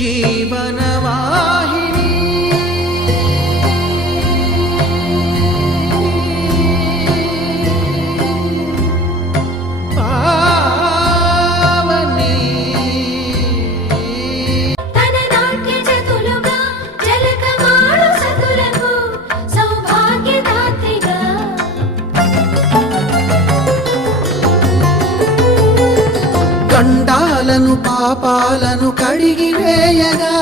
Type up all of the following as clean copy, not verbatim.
జీవనవాహిని గండాలను పాపాలను కడిగివేయగా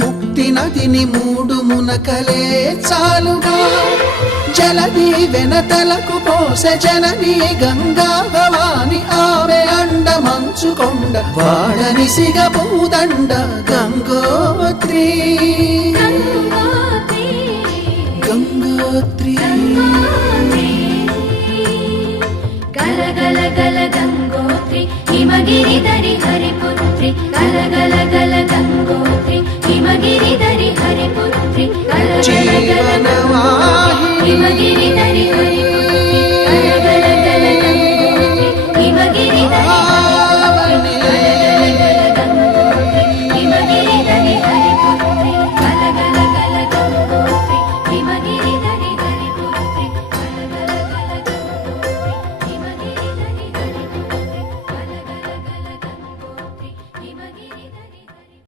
ముక్తి నదిని 3 మునకలే చాలుగా జలది వెనతలకు పోసె జనని గంగా భవాని ఆమె అండ మంచుకొండ వాడని సిగ పూదండ గంగోత్రి గంగోత్రి గల గల గల గంగోత్రి హిమగిరిధరి హరిపుత్రి గల గల గల గంగోత్రి హిమగిరిధరి హరిపుత్రి గల గల గల గంగోత్రి హిమగిరిధరి హరిపుత్రి